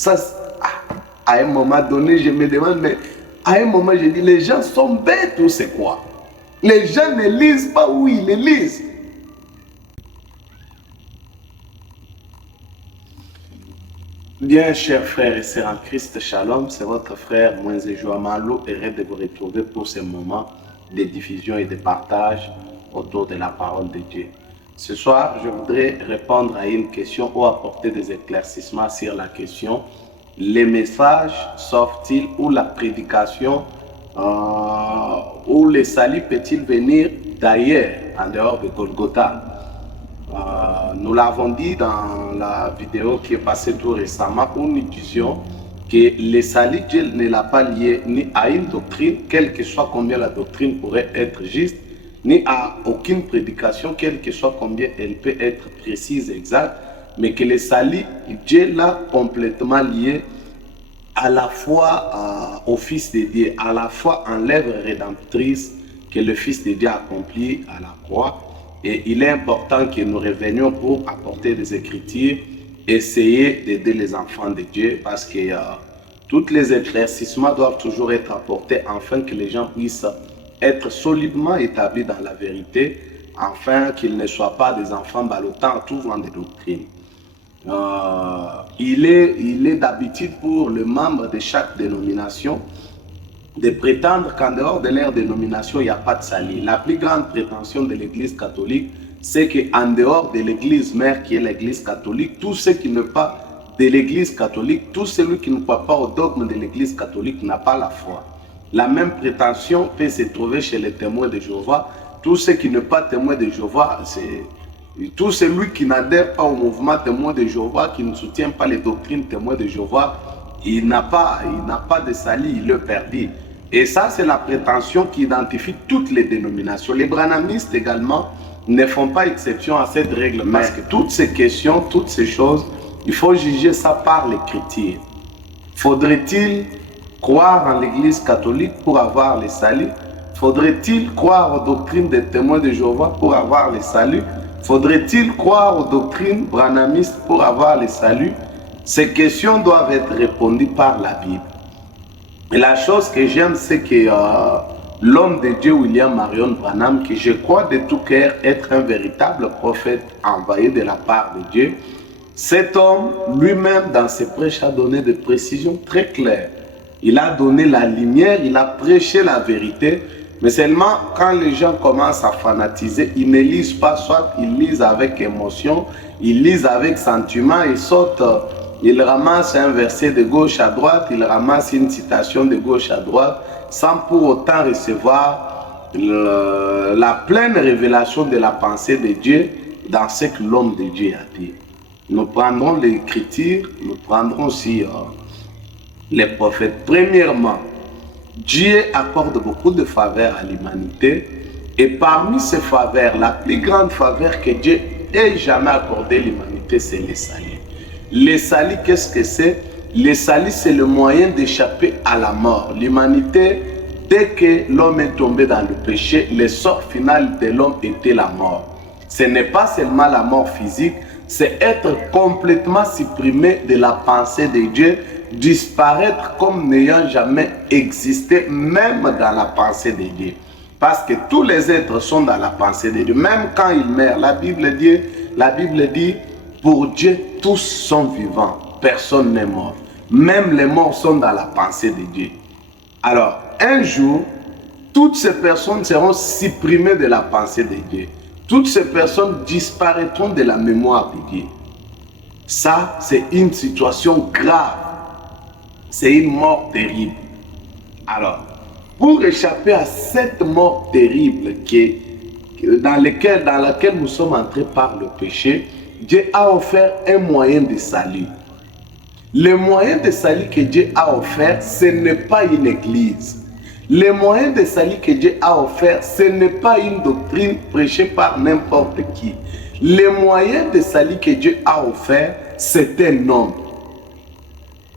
Ça, à un moment donné, je me demande, mais à un moment, je dis, les gens sont bêtes ou c'est quoi? Les gens ne lisent pas, oui, ils les lisent. Bien, chers frères et sœurs en Christ, Shalom, c'est votre frère Moïse Joamalo, heureux de vous retrouver pour ce moment de diffusion et de partage autour de la parole de Dieu. Ce soir, je voudrais répondre à une question ou apporter des éclaircissements sur la question: les messages sauvent-ils ou la prédication ou le salut peut-il venir d'ailleurs, en dehors de Golgotha? Nous l'avons dit dans la vidéo qui est passée tout récemment, où nous disions que le salut, Dieu ne l'a pas lié ni à une doctrine, quelle que soit combien la doctrine pourrait être juste, ni à aucune prédication, quelle que soit combien elle peut être précise, exacte, mais que le salut, Dieu l'a complètement lié à la fois au Fils de Dieu, à la fois en l'œuvre rédemptrice que le Fils de Dieu a accomplie à la croix. Et il est important que nous revenions pour apporter des écritures, essayer d'aider les enfants de Dieu, parce que tous les éclaircissements doivent toujours être apportés afin que les gens puissent être solidement établis dans la vérité, afin qu'ils ne soient pas des enfants ballottants en tout vent de doctrine. Il est d'habitude pour le membre de chaque dénomination de prétendre qu'en dehors de leur dénomination, il n'y a pas de salut. La plus grande prétention de l'Église catholique, c'est qu'en dehors de l'Église mère qui est l'Église catholique, tout ce qui n'est pas de l'Église catholique, tout celui qui ne croit pas au dogme de l'Église catholique n'a pas la foi. La même prétention peut se trouver chez les témoins de Jéhovah. Tout ce qui n'est pas témoin de Jéhovah, c'est tout celui qui n'adhère pas au mouvement témoin de Jéhovah, qui ne soutient pas les doctrines témoins de Jéhovah, il n'a pas de salut, il est perdu. Et ça, c'est la prétention qui identifie toutes les dénominations. Les branhamistes également ne font pas exception à cette règle, parce que toutes ces questions, toutes ces choses, il faut juger ça par l'Écriture. Faudrait-il croire en l'Église catholique pour avoir le salut? Faudrait-il croire aux doctrines des témoins de Jéhovah pour avoir le salut? Faudrait-il croire aux doctrines branhamistes pour avoir le salut? Ces questions doivent être répondues par la Bible. Et la chose que j'aime, c'est que l'homme de Dieu, William Marion Branham, que je crois de tout cœur être un véritable prophète envoyé de la part de Dieu, cet homme lui-même dans ses prêches a donné des précisions très claires. Il a donné la lumière, il a prêché la vérité, mais seulement quand les gens commencent à fanatiser, ils ne lisent pas, soit ils lisent avec émotion, ils lisent avec sentiment, ils sautent, ils ramassent un verset de gauche à droite, ils ramassent une citation de gauche à droite, sans pour autant recevoir la pleine révélation de la pensée de Dieu dans ce que l'homme de Dieu a dit. Nous prendrons l'Écriture, nous prendrons aussi les prophètes. Premièrement, Dieu accorde beaucoup de faveurs à l'humanité, et parmi ces faveurs, la plus grande faveur que Dieu ait jamais accordée à l'humanité, c'est le salut. Le salut, qu'est-ce que c'est? Le salut, c'est le moyen d'échapper à la mort. L'humanité, dès que l'homme est tombé dans le péché, le sort final de l'homme était la mort. Ce n'est pas seulement la mort physique, c'est être complètement supprimé de la pensée de Dieu, disparaître comme n'ayant jamais existé, même dans la pensée de Dieu. Parce que tous les êtres sont dans la pensée de Dieu. Même quand ils meurent, la Bible dit, pour Dieu, tous sont vivants. Personne n'est mort. Même les morts sont dans la pensée de Dieu. Alors, un jour, toutes ces personnes seront supprimées de la pensée de Dieu. Toutes ces personnes disparaîtront de la mémoire de Dieu. Ça, c'est une situation grave. C'est une mort terrible. Alors, pour échapper à cette mort terrible dans laquelle nous sommes entrés par le péché, Dieu a offert un moyen de salut. Le moyen de salut que Dieu a offert, ce n'est pas une église. Le moyen de salut que Dieu a offert, ce n'est pas une doctrine prêchée par n'importe qui. Le moyen de salut que Dieu a offert, c'est un homme.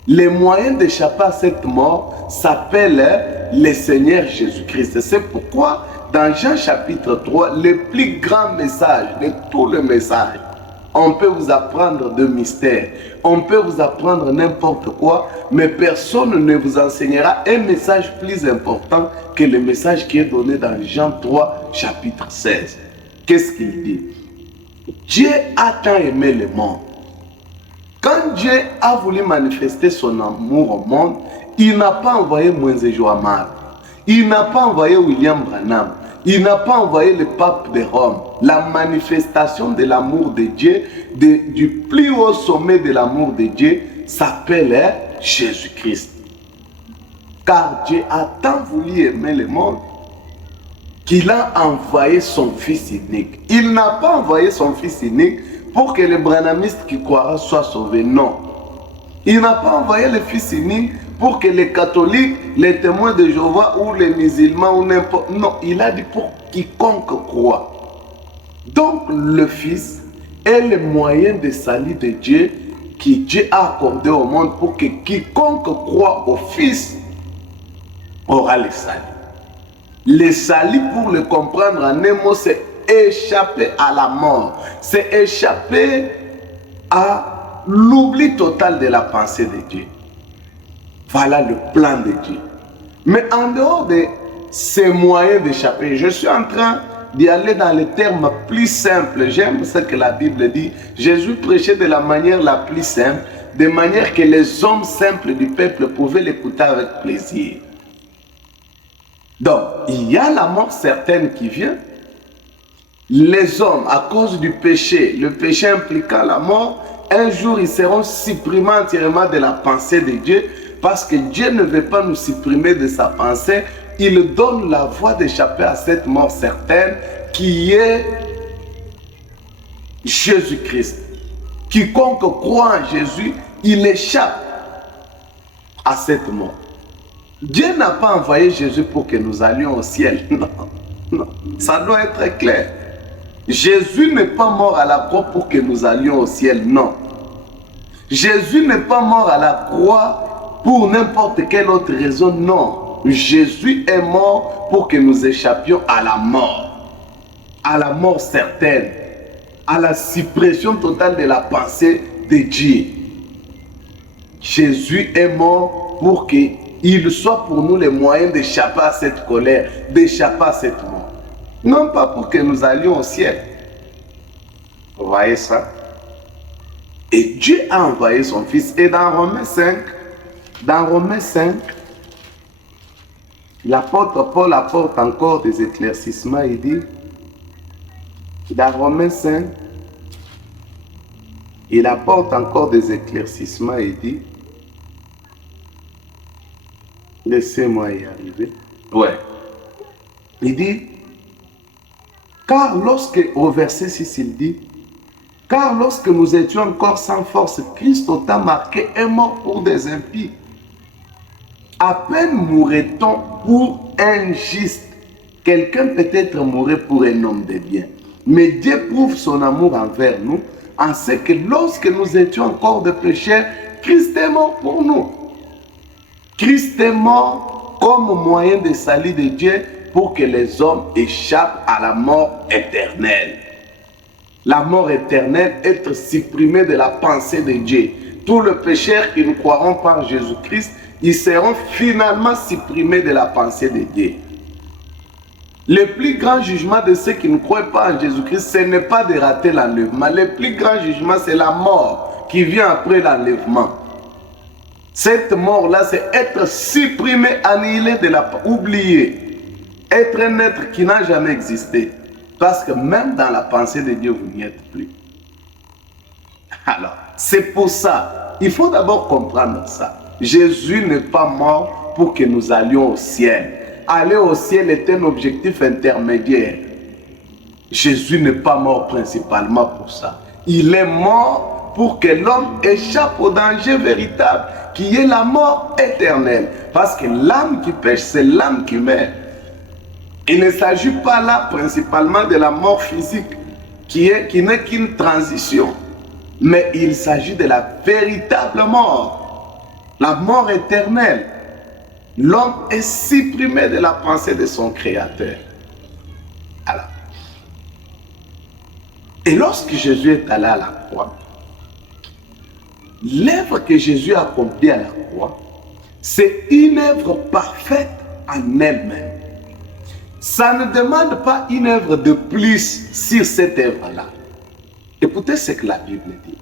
Le moyen d'échapper à cette mort s'appelle le Seigneur Jésus-Christ. C'est pourquoi, dans Jean chapitre 3, le plus grand message de tous les messages, on peut vous apprendre de mystères, on peut vous apprendre n'importe quoi, mais personne ne vous enseignera un message plus important que le message qui est donné dans Jean 3, chapitre 16. Qu'est-ce qu'il dit? Dieu a tant aimé le monde. Quand Dieu a voulu manifester son amour au monde, il n'a pas envoyé Moïse Joamar, il n'a pas envoyé William Branham, il n'a pas envoyé le pape de Rome. La manifestation de l'amour de Dieu, du plus haut sommet de l'amour de Dieu, s'appelle Jésus-Christ. Car Dieu a tant voulu aimer le monde qu'il a envoyé son Fils unique. Il n'a pas envoyé son Fils unique pour que les branhamistes qui croira soient sauvés. Non. Il n'a pas envoyé le Fils unique pour que les catholiques, les témoins de Jéhovah ou les musulmans ou n'importe... Non, il a dit pour quiconque croit. Donc le Fils est le moyen de salut de Dieu que Dieu a accordé au monde pour que quiconque croit au Fils aura le salut. Le salut, pour le comprendre en un mot, c'est échapper à la mort. C'est échapper à l'oubli total de la pensée de Dieu. Voilà le plan de Dieu. Mais en dehors de ces moyens d'échapper, je suis en train d'y aller dans les termes plus simples. J'aime ce que la Bible dit. Jésus prêchait de la manière la plus simple, de manière que les hommes simples du peuple pouvaient l'écouter avec plaisir. Donc, il y a la mort certaine qui vient. Les hommes, à cause du péché, le péché impliquant la mort, un jour ils seront supprimés entièrement de la pensée de Dieu, parce que Dieu ne veut pas nous supprimer de sa pensée. Il donne la voie d'échapper à cette mort certaine qui est Jésus-Christ. Quiconque croit en Jésus, il échappe à cette mort. Dieu n'a pas envoyé Jésus pour que nous allions au ciel. Non, non, ça doit être clair. Jésus n'est pas mort à la croix pour que nous allions au ciel, non. Jésus n'est pas mort à la croix pour n'importe quelle autre raison, non. Jésus est mort pour que nous échappions à la mort certaine, à la suppression totale de la pensée de Dieu. Jésus est mort pour qu'il soit pour nous les moyens d'échapper à cette colère, d'échapper à cette mort. Non pas pour que nous allions au ciel. Vous voyez ça? Et Dieu a envoyé son Fils. Et dans Romains 5, l'apôtre Paul apporte encore des éclaircissements. Il dit, dans Romains 5, il apporte encore des éclaircissements. Il dit, laissez-moi y arriver. Ouais. Il dit, car lorsque, au verset 6, il dit, car lorsque nous étions encore sans force, Christ au temps marqué est mort pour des impies. À peine mourrait-on pour un juste. Quelqu'un peut-être mourrait pour un homme de bien. Mais Dieu prouve son amour envers nous, en ce que lorsque nous étions encore de pécheurs, Christ est mort pour nous. Christ est mort comme moyen de salut de Dieu pour que les hommes échappent à la mort éternelle. La mort éternelle, être supprimé de la pensée de Dieu. Tous les pécheurs qui ne croiront pas en Jésus-Christ, ils seront finalement supprimés de la pensée de Dieu. Le plus grand jugement de ceux qui ne croient pas en Jésus-Christ, ce n'est pas de rater l'enlèvement. Le plus grand jugement, c'est la mort qui vient après l'enlèvement. Cette mort-là, c'est être supprimé, annihilé, oublié. Être un être qui n'a jamais existé. Parce que même dans la pensée de Dieu, vous n'y êtes plus. Alors, c'est pour ça, il faut d'abord comprendre ça. Jésus n'est pas mort pour que nous allions au ciel. Aller au ciel est un objectif intermédiaire. Jésus n'est pas mort principalement pour ça. Il est mort pour que l'homme échappe au danger véritable, qui est la mort éternelle. Parce que l'âme qui pêche, c'est l'âme qui meurt. Il ne s'agit pas là principalement de la mort physique, qui n'est qu'une transition. Mais il s'agit de la véritable mort, la mort éternelle. L'homme est supprimé de la pensée de son Créateur. Alors, Et lorsque Jésus est allé à la croix, l'œuvre que Jésus a accomplie à la croix, c'est une œuvre parfaite en elle-même. Ça ne demande pas une œuvre de plus sur cette œuvre-là. Écoutez ce que la Bible dit.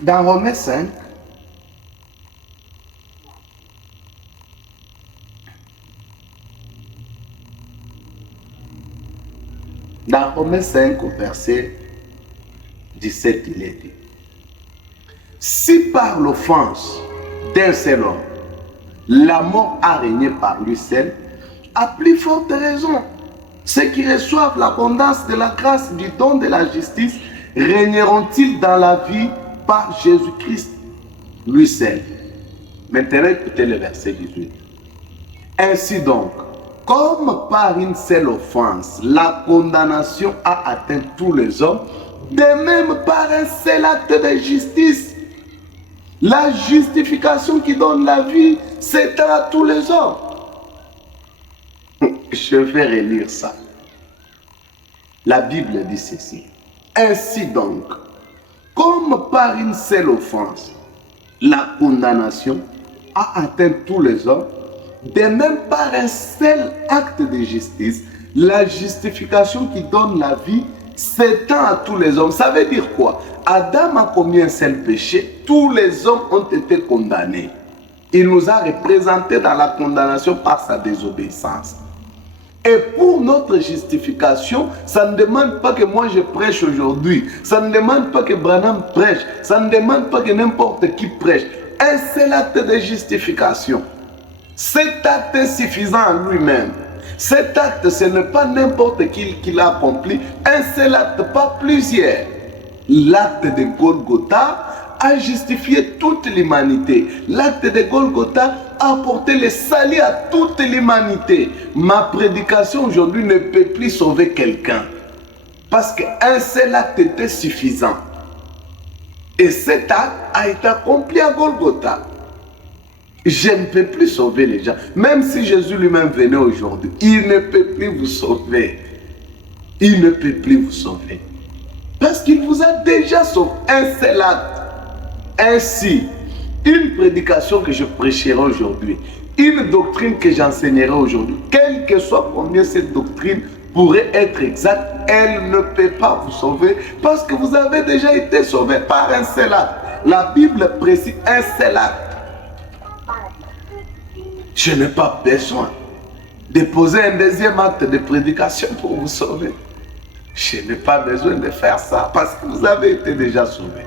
Dans Romains 5, dans Romains 5 au verset 17, il est dit: si par l'offense d'un seul homme, la mort a régné par lui seul, à plus forte raison, ceux qui reçoivent l'abondance de la grâce du don de la justice régneront-ils dans la vie par Jésus-Christ, lui seul. Maintenant, écoutez le verset 18. Ainsi donc, comme par une seule offense, la condamnation a atteint tous les hommes, de même par un seul acte de justice, la justification qui donne la vie s'étend à tous les hommes. Je vais relire ça. La Bible dit ceci. Ainsi donc, comme par une seule offense, la condamnation a atteint tous les hommes, de même par un seul acte de justice, la justification qui donne la vie s'étend à tous les hommes. Ça veut dire quoi? Adam a commis un seul péché, tous les hommes ont été condamnés. Il nous a représentés dans la condamnation par sa désobéissance. Et pour notre justification, ça ne demande pas que moi je prêche aujourd'hui, ça ne demande pas que Branham prêche, ça ne demande pas que n'importe qui prêche. Un seul acte de justification. Cet acte est suffisant en lui-même. Cet acte, ce n'est pas n'importe qui l'a accompli, un seul acte, pas plusieurs. L'acte de Golgotha a justifié toute l'humanité. L'acte de Golgotha a apporté le salut à toute l'humanité. Ma prédication aujourd'hui ne peut plus sauver quelqu'un. Parce qu'un seul acte était suffisant. Et cet acte a été accompli à Golgotha. Je ne peux plus sauver les gens. Même si Jésus lui-même venait aujourd'hui, il ne peut plus vous sauver. Il ne peut plus vous sauver. Parce qu'il vous a déjà sauvé. Un seul acte. Ainsi, une prédication que je prêcherai aujourd'hui, une doctrine que j'enseignerai aujourd'hui, quelle que soit combien cette doctrine pourrait être exacte, elle ne peut pas vous sauver parce que vous avez déjà été sauvé par un seul acte. La Bible précise un seul acte. Je n'ai pas besoin de poser un deuxième acte de prédication pour vous sauver. Je n'ai pas besoin de faire ça parce que vous avez été déjà sauvé.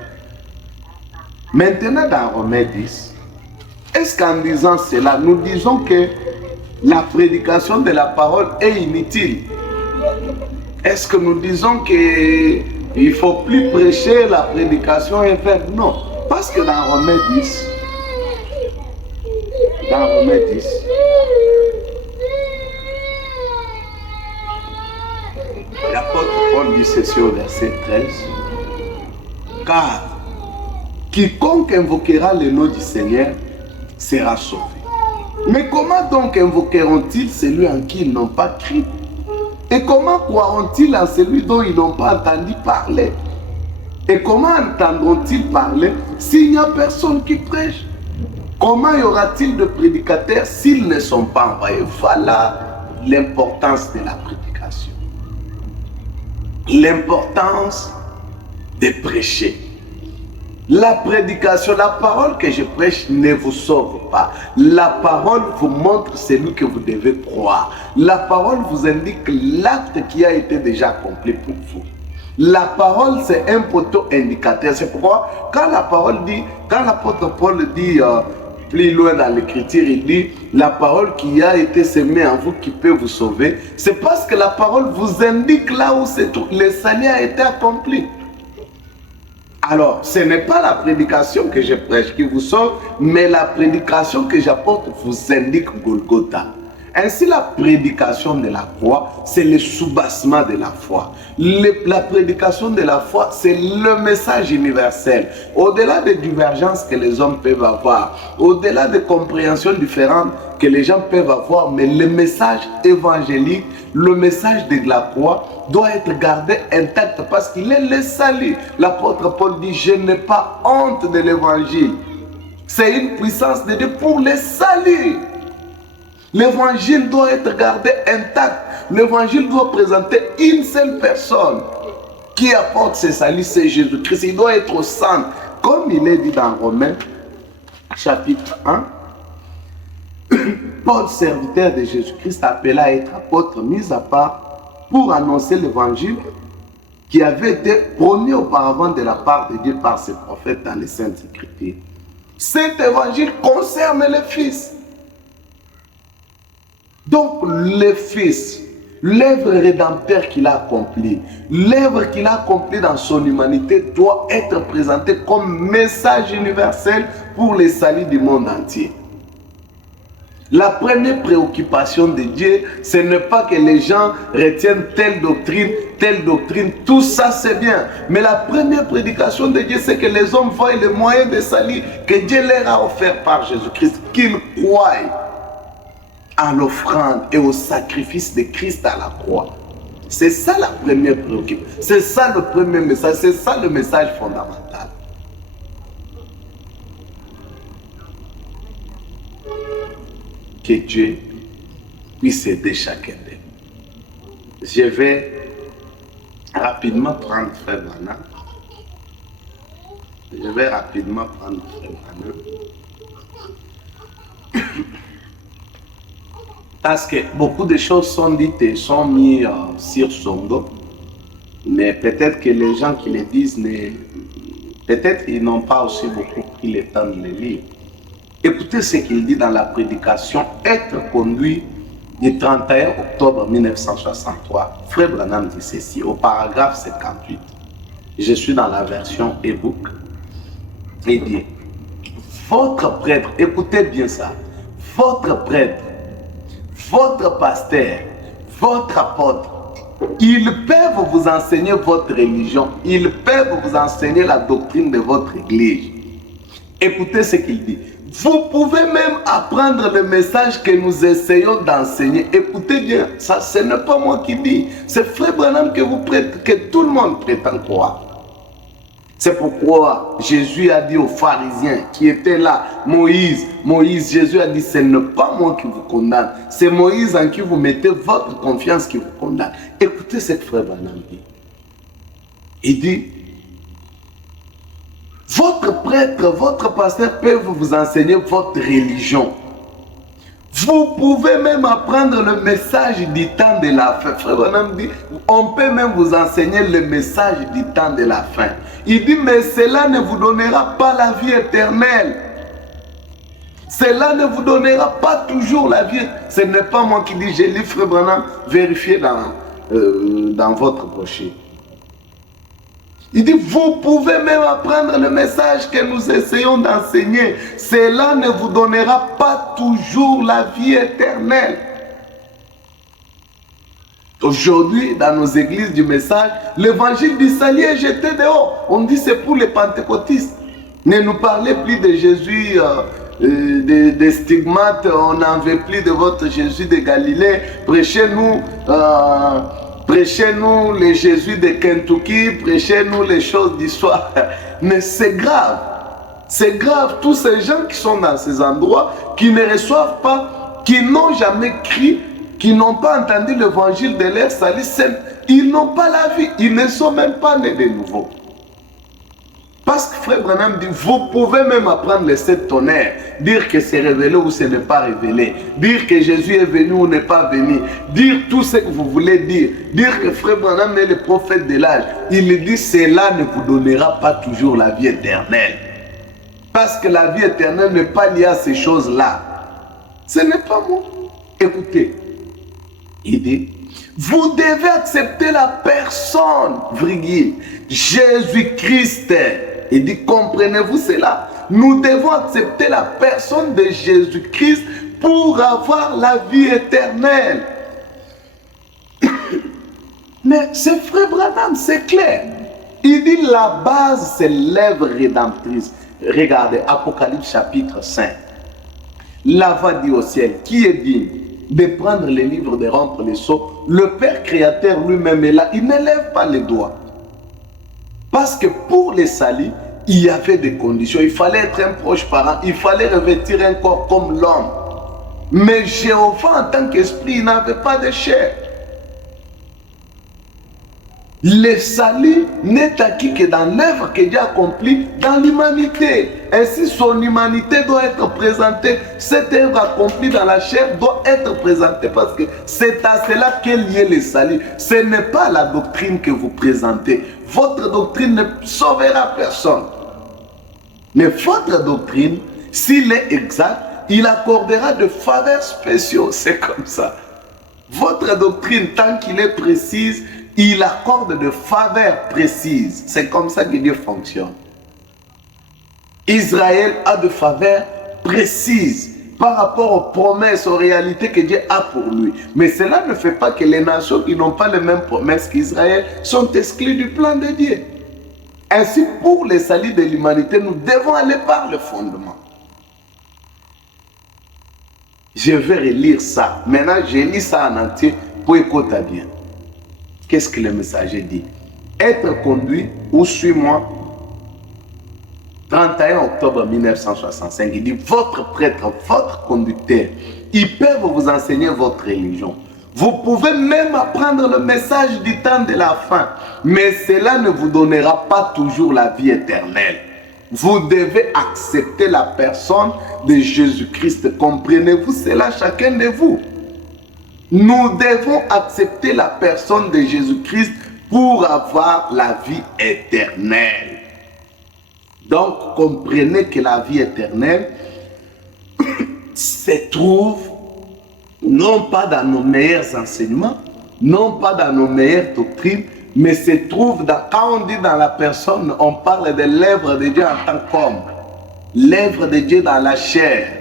Maintenant, dans Romains 10, est-ce qu'en disant cela, nous disons que la prédication de la parole est inutile? Est-ce que nous disons qu'il ne faut plus prêcher, la prédication est faite? Non. Parce que dans Romains 10, l'apôtre Paul dit ceci au verset 13. Car quiconque invoquera le nom du Seigneur sera sauvé. Mais comment donc invoqueront-ils celui en qui ils n'ont pas cru? Et comment croiront-ils en celui dont ils n'ont pas entendu parler? Et comment entendront-ils parler s'il n'y a personne qui prêche? Comment y aura-t-il de prédicateurs s'ils ne sont pas envoyés? Voilà l'importance de la prédication. L'importance de prêcher. La prédication, la parole que je prêche ne vous sauve pas. La parole vous montre celui que vous devez croire. La parole vous indique l'acte qui a été déjà accompli pour vous. La parole, c'est un poteau indicateur. C'est pourquoi, quand la parole dit, quand l'apôtre Paul dit, plus loin dans l'écriture, il dit, la parole qui a été semée en vous qui peut vous sauver, c'est parce que la parole vous indique là où le salut a été accompli. Alors, ce n'est pas la prédication que je prêche qui vous sauve, mais la prédication que j'apporte vous indique Golgotha. Ainsi, la prédication de la croix, c'est le soubassement de la foi. La prédication de la foi, c'est le message universel. Au-delà des divergences que les hommes peuvent avoir, au-delà des compréhensions différentes que les gens peuvent avoir, mais le message évangélique, le message de la croix doit être gardé intact parce qu'il est le salut. L'apôtre Paul dit, je n'ai pas honte de l'évangile. C'est une puissance de Dieu pour le salut. L'évangile doit être gardé intact. L'évangile doit présenter une seule personne qui apporte ce salut, c'est Jésus-Christ. Il doit être au centre. Comme il est dit dans Romains, chapitre 1, Paul, serviteur de Jésus-Christ, appelé à être apôtre, mis à part pour annoncer l'évangile qui avait été promis auparavant de la part de Dieu par ses prophètes dans les Saintes Écritures. Cet évangile concerne le Fils. Donc le Fils, l'œuvre rédempteur qu'il a accomplie, l'œuvre qu'il a accomplie dans son humanité doit être présentée comme message universel pour le salut du monde entier. La première préoccupation de Dieu, ce n'est pas que les gens retiennent telle doctrine, tout ça c'est bien. Mais la première prédication de Dieu, c'est que les hommes voient le moyen de salut que Dieu leur a offert par Jésus-Christ, qu'ils croient à l'offrande et au sacrifice de Christ à la croix. C'est ça la première préoccupation, c'est ça le premier message, c'est ça le message fondamental. Que Dieu puisse aider chacun d'eux. Je vais rapidement prendre Frère Branham. Parce que beaucoup de choses sont dites et sont mises sur son dos. Mais peut-être que les gens qui les disent, peut-être ils n'ont pas aussi beaucoup pris le temps de les lire. Écoutez ce qu'il dit dans la prédication « Être conduit » du 31 octobre 1963. Frère Branham dit ceci au paragraphe 58. Je suis dans la version e-book. Il dit « Votre prêtre, écoutez bien ça, votre prêtre, votre pasteur, votre apôtre, ils peuvent vous enseigner votre religion, ils peuvent vous enseigner la doctrine de votre église. » Écoutez ce qu'il dit. Vous pouvez même apprendre le message que nous essayons d'enseigner. Écoutez bien, ça ce n'est pas moi qui dis. C'est Frère Branham que tout le monde prétend croire. C'est pourquoi Jésus a dit aux pharisiens qui étaient là, Moïse, Jésus a dit, ce n'est pas moi qui vous condamne. C'est Moïse en qui vous mettez votre confiance qui vous condamne. Écoutez ce que Frère Branham dit. Il dit, votre prêtre, votre pasteur peuvent vous enseigner votre religion. Vous pouvez même apprendre le message du temps de la fin. Frère Branham dit, on peut même vous enseigner le message du temps de la fin. Il dit, mais cela ne vous donnera pas la vie éternelle. Cela ne vous donnera pas toujours la vie. Ce n'est pas moi qui dis, j'ai lu Frère Branham, vérifiez dans votre brochure. Il dit, vous pouvez même apprendre le message que nous essayons d'enseigner. Cela ne vous donnera pas toujours la vie éternelle. Aujourd'hui, dans nos églises du message, l'évangile du salut est jeté dehors. On dit c'est pour les pentecôtistes. Ne nous parlez plus de Jésus, des stigmates, on n'en veut plus de votre Jésus de Galilée. Prêchez-nous les Jésus de Kentucky, prêchez-nous les choses d'histoire. Mais c'est grave. C'est grave, tous ces gens qui sont dans ces endroits, qui ne reçoivent pas, qui n'ont jamais crié, qui n'ont pas entendu l'évangile de leur salut, ils n'ont pas la vie, ils ne sont même pas nés de nouveau. Parce que Frère Branham dit, vous pouvez même apprendre les sept tonnerres, dire que c'est révélé ou ce n'est pas révélé, dire que Jésus est venu ou n'est pas venu, dire tout ce que vous voulez dire que Frère Branham est le prophète de l'âge. Il dit, cela ne vous donnera pas toujours la vie éternelle. Parce que la vie éternelle n'est pas liée à ces choses-là. Ce n'est pas moi. Écoutez, il dit, vous devez accepter la personne, virgule, Jésus-Christ. Il dit, comprenez-vous cela? Nous devons accepter la personne de Jésus-Christ pour avoir la vie éternelle. Mais c'est Frère Branham, c'est clair. Il dit, la base, c'est l'œuvre rédemptrice. Regardez, Apocalypse chapitre 5. La voix dit au ciel, qui est digne de prendre les livres, de rompre les sceaux? le Père créateur lui-même est là, il ne lève pas les doigts. Parce que pour les salis, il y avait des conditions. Il fallait être un proche parent, il fallait revêtir un corps comme l'homme. Mais Jéhovah, en tant qu'esprit, il n'avait pas de chair. Le salut n'est acquis que dans l'œuvre que Dieu a accomplie dans l'humanité. Ainsi, son humanité doit être présentée. Cette œuvre accomplie dans la chair doit être présentée parce que c'est à cela qu'est lié le salut. Ce n'est pas la doctrine que vous présentez. Votre doctrine ne sauvera personne. Mais votre doctrine, s'il est exact, il accordera de faveurs spéciaux. C'est comme ça. Votre doctrine, tant qu'il est précise, il accorde de faveurs précises. C'est comme ça que Dieu fonctionne. Israël a de faveurs précises par rapport aux promesses, aux réalités que Dieu a pour lui. Mais cela ne fait pas que les nations qui n'ont pas les mêmes promesses qu'Israël sont exclues du plan de Dieu. Ainsi, pour le salut de l'humanité, nous devons aller par le fondement. Je vais relire ça. Maintenant, je lis ça en entier pour écouter bien. Qu'est-ce que le messager dit? Être conduit ou suis-moi. 31 octobre 1965, il dit, votre prêtre, votre conducteur, ils peuvent vous enseigner votre religion. Vous pouvez même apprendre le message du temps de la fin, mais cela ne vous donnera pas toujours la vie éternelle. Vous devez accepter la personne de Jésus-Christ. Comprenez-vous cela, chacun de vous? Nous devons accepter la personne de Jésus-Christ pour avoir la vie éternelle. Donc, comprenez que la vie éternelle se trouve non pas dans nos meilleurs enseignements, non pas dans nos meilleures doctrines, mais se trouve dans, quand on dit dans la personne, on parle de l'œuvre de Dieu en tant qu'homme. L'œuvre de Dieu dans la chair.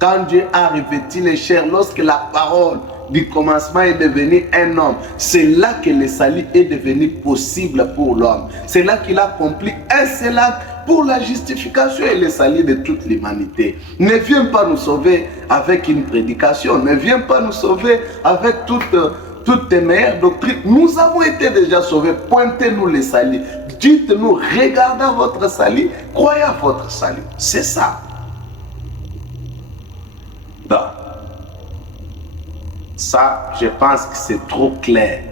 Quand Dieu a revêtu les chairs, lorsque la parole du commencement est devenu un homme, c'est là que le salut est devenu possible pour l'homme. C'est là qu'il a accompli un seul acte pour la justification et le salut de toute l'humanité. Ne viens pas nous sauver avec une prédication, ne viens pas nous sauver avec toutes tes meilleures doctrines. Nous avons été déjà sauvés, pointez-nous le salut. Dites-nous, regardez votre salut, croyez à votre salut. C'est ça. Donc, ça, je pense que c'est trop clair.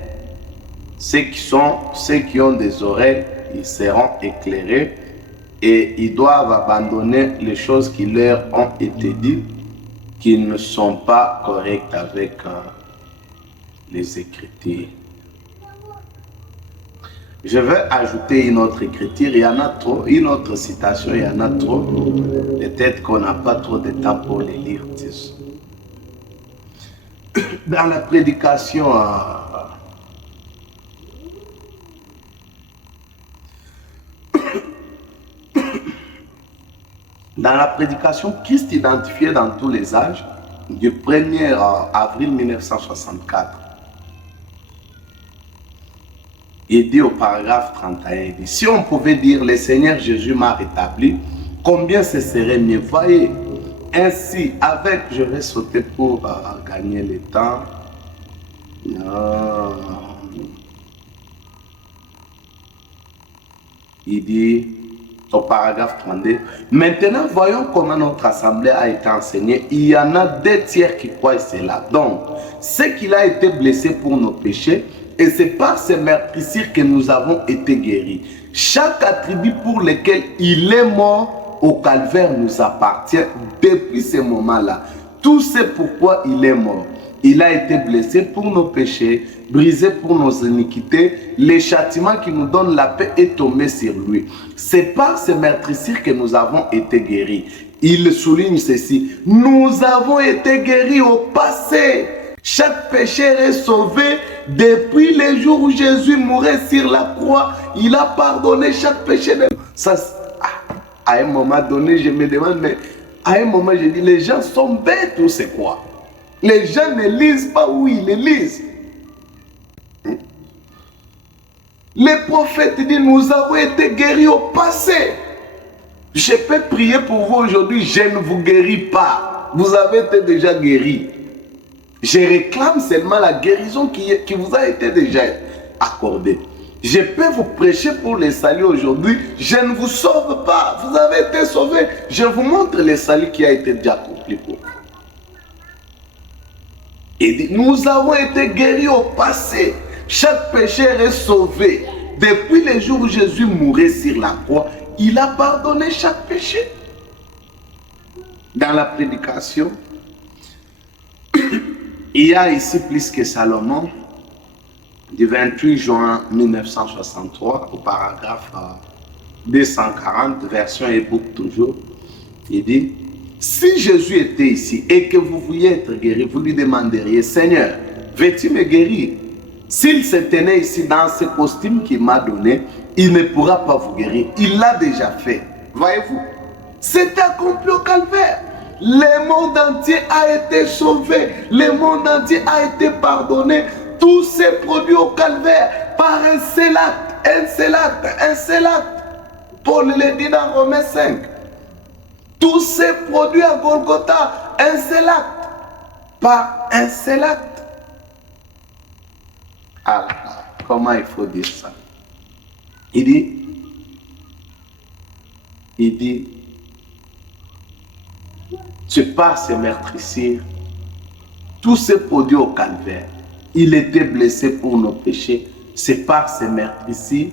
Ceux qui ont des oreilles, ils seront éclairés et ils doivent abandonner les choses qui leur ont été dites, qui ne sont pas correctes avec les Écritures. Je vais ajouter une autre écriture, il y en a trop, une autre citation, il y en a trop. Peut-être qu'on n'a pas trop de temps pour les lire. Dans la prédication, Christ identifié dans tous les âges, du 1er avril 1964, il dit au paragraphe 31, il dit, si on pouvait dire, le Seigneur Jésus m'a rétabli, combien ce serait mieux. Voyez, ainsi, avec, je vais sauter pour gagner le temps. Il dit, au paragraphe 32, maintenant voyons comment notre assemblée a été enseignée. Il y en a 2 tiers qui croient cela. Donc, c'est qu'il a été blessé pour nos péchés, et c'est par ces meurtrissures que nous avons été guéris. Chaque attribut pour lequel il est mort au calvaire nous appartient depuis ce moment-là. Tout c'est pourquoi il est mort. Il a été blessé pour nos péchés, brisé pour nos iniquités. Le châtiment qui nous donne la paix est tombé sur lui. C'est par ces meurtrissures que nous avons été guéris. Il souligne ceci. Nous avons été guéris au passé. Chaque pécheur est sauvé depuis le jour où Jésus mourait sur la croix. Il a pardonné chaque péché. Ça, à un moment donné, je me demande, mais à un moment, je dis, les gens sont bêtes ou c'est quoi? Les gens ne lisent pas, oui, ils lisent. Les prophètes disent, nous avons été guéris au passé. Je peux prier pour vous aujourd'hui, je ne vous guéris pas. Vous avez été déjà guéris. Je réclame seulement la guérison qui vous a été déjà accordée. Je peux vous prêcher pour le salut aujourd'hui. Je ne vous sauve pas. Vous avez été sauvés. Je vous montre le salut qui a été déjà accompli pour vous. Il dit, nous avons été guéris au passé. Chaque pécheur est sauvé. Depuis le jour où Jésus mourait sur la croix, il a pardonné chaque péché. Dans la prédication, il y a ici plus que Salomon, du 28 juin 1963, au paragraphe 240, version e-book toujours, il dit, si Jésus était ici et que vous vouliez être guéri, vous lui demanderiez, Seigneur, veux-tu me guérir? S'il se tenait ici dans ce costume qu'il m'a donné, il ne pourra pas vous guérir. Il l'a déjà fait. Voyez-vous? C'était accompli au calvaire. Le monde entier a été sauvé. Le monde entier a été pardonné. Tout s'est produit au calvaire par un seul acte, un seul acte, un seul acte. Paul le dit dans Romains 5. Tout s'est produit à Golgotha, un seul acte, par un seul acte. Alors, comment il faut dire ça? Il dit, c'est par ces meurtrissures, tout s'est produit au calvaire. Il était blessé pour nos péchés. C'est par ces meurtrissures,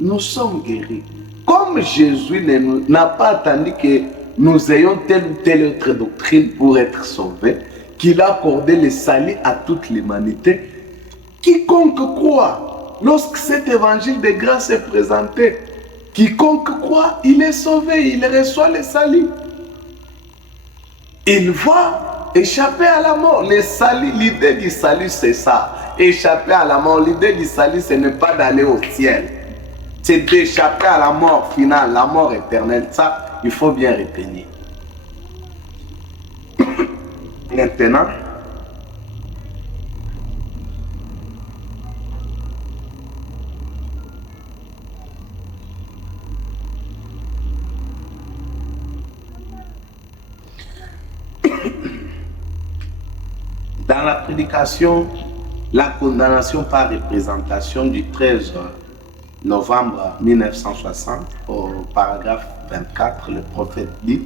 nous sommes guéris. Comme Jésus n'a pas attendu que nous ayons telle ou telle autre doctrine pour être sauvés, qu'il a accordé le salut à toute l'humanité. Quiconque croit, lorsque cet évangile de grâce est présenté, quiconque croit, il est sauvé, il reçoit le salut. Il va échapper à la mort. Le salut, l'idée du salut, c'est ça. Échapper à la mort. L'idée du salut, ce n'est pas d'aller au ciel. C'est d'échapper à la mort finale, la mort éternelle. Ça, il faut bien retenir. Maintenant, dans la prédication, la condamnation par représentation du 13 novembre 1960, au paragraphe 24, le prophète dit,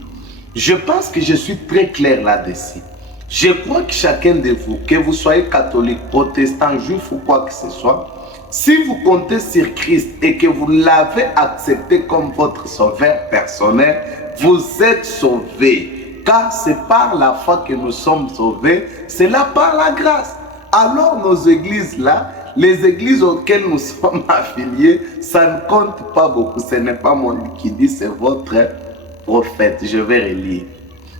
je pense que je suis très clair là-dessus. Je crois que chacun de vous, que vous soyez catholique, protestant, juif ou quoi que ce soit, si vous comptez sur Christ et que vous l'avez accepté comme votre sauveur personnel, vous êtes sauvés. Car c'est par la foi que nous sommes sauvés, c'est là par la grâce. Alors nos églises là, les églises auxquelles nous sommes affiliés, ça ne compte pas beaucoup. Ce n'est pas moi qui dis, c'est votre prophète. Je vais relire.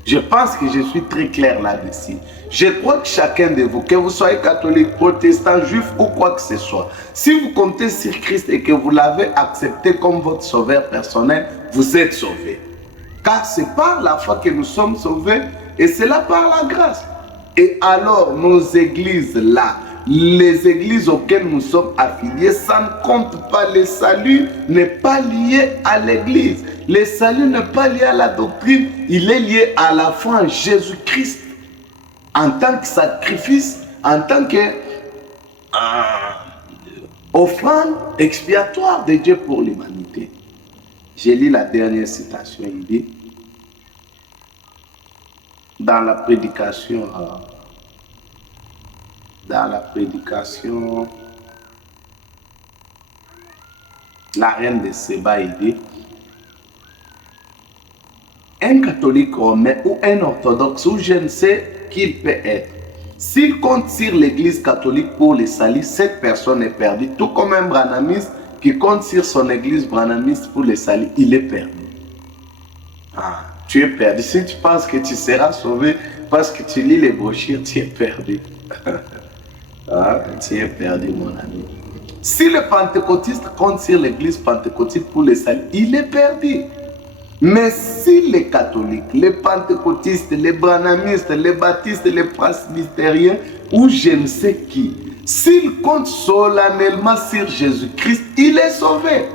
Je pense que je suis très clair là-dessus. Je crois que chacun de vous, que vous soyez catholique, protestant, juif ou quoi que ce soit, si vous comptez sur Christ et que vous l'avez accepté comme votre sauveur personnel, vous êtes sauvés. Car c'est par la foi que nous sommes sauvés et c'est là par la grâce. Et alors nos églises là, les églises auxquelles nous sommes affiliés, ça ne compte pas. Le salut n'est pas lié à l'église. Le salut n'est pas lié à la doctrine. Il est lié à la foi en Jésus-Christ. En tant que sacrifice, en tant que offrande expiatoire de Dieu pour l'humanité. J'ai lu la dernière citation, il dit, dans la prédication, la reine de Séba, il dit, un catholique romain ou un orthodoxe, ou je ne sais qui il peut être, s'il compte sur l'église catholique pour le salut, cette personne est perdue, tout comme un branhamiste qui compte sur son église branhamiste pour le salut, il est perdu. Ah, tu es perdu. Si tu penses que tu seras sauvé parce que tu lis les brochures, tu es perdu. Ah, tu es perdu, mon ami. Si le pentecôtiste compte sur l'église pentecôtiste pour le salut, il est perdu. Mais si les catholiques, les pentecôtistes, les branhamistes, les baptistes, les presbytériens, ou je ne sais qui, s'ils comptent solennellement sur Jésus-Christ, il est sauvé.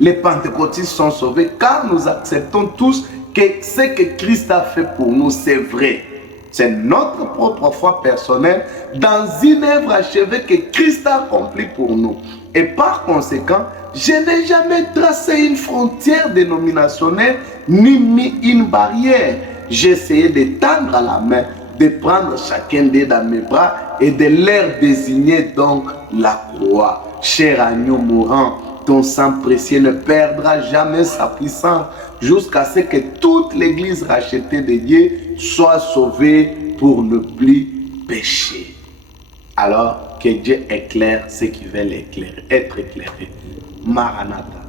Les pentecôtistes sont sauvés car nous acceptons tous que ce que Christ a fait pour nous, c'est vrai. C'est notre propre foi personnelle dans une œuvre achevée que Christ a accomplie pour nous. Et par conséquent, je n'ai jamais tracé une frontière dénominationnelle ni mis une barrière. J'ai essayé de tendre la main, de prendre chacun d'eux dans mes bras et de leur désigner donc la croix. Cher agneau mourant, ton sang précieux ne perdra jamais sa puissance jusqu'à ce que toute l'église rachetée de Dieu soit sauvée pour ne plus pécher. Alors que Dieu éclaire ceux qui veulent être éclairés. Maranatha.